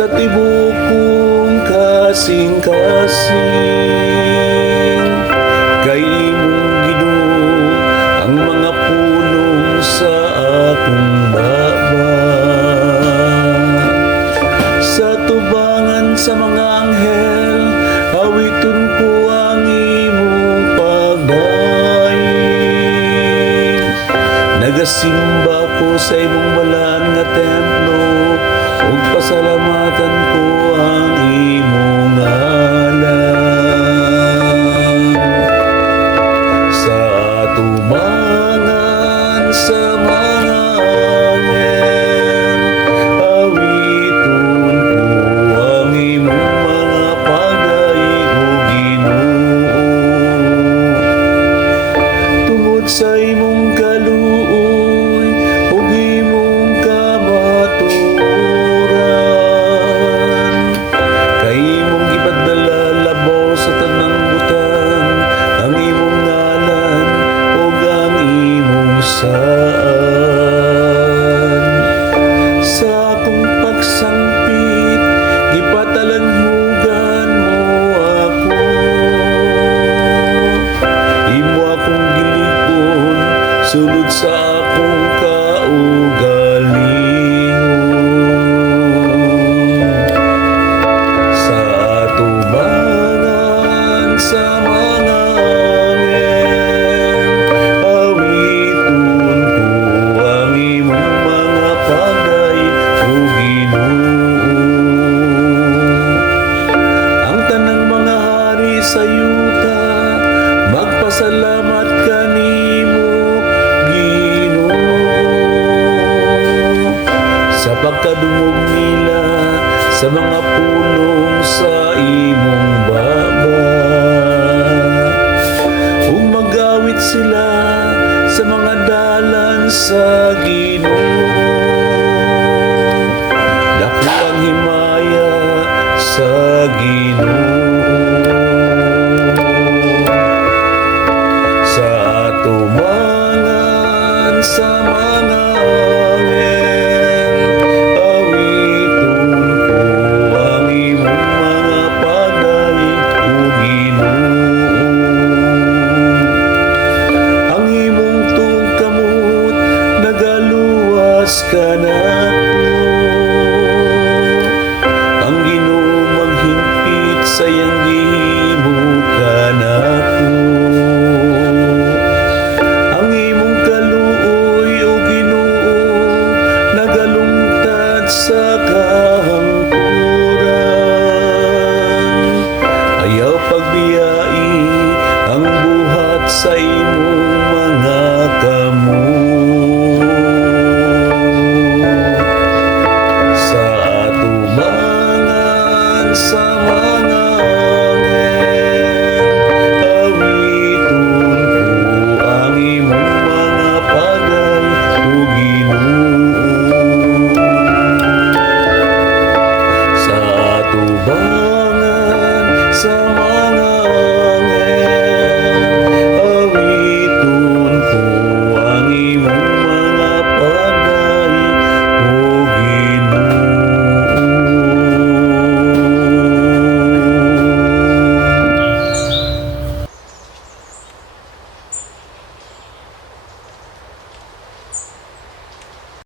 sa tibok kong kasing-kasing. Kay imong Ginoo ang mga pulong sa akong baba. Sa tubangan sa mga anghel, awiton ko ang imong pagdaing. Nagasimba ko sa imong balaan nga templo, ug pasalamatan ko ang imong ngalan. Sa tubangan sa mga anghel, awiton ko ang imong mga pagdaing, O Ginoo. Tungod sa imong kaluoy ug imong kamatuoran, kay imong gipadala labaw sa tanang butang ang imong ngalan ug ang imong saan. Sa akong pagsangpit gipatalanhugan mo ako. Imo akong gilig-on sulod sa akong kaugalingon. Sa tubangan sa mga anghel, awiton ko ang imong mga pagdaing, O Ginoo. Ang tanang mga hari sa yuta magpasalamat kanimo, Ginoo, sa pagkadungog nila sa mga pulong sa imong baba. Ug mag-awit sila sa mga dalan sa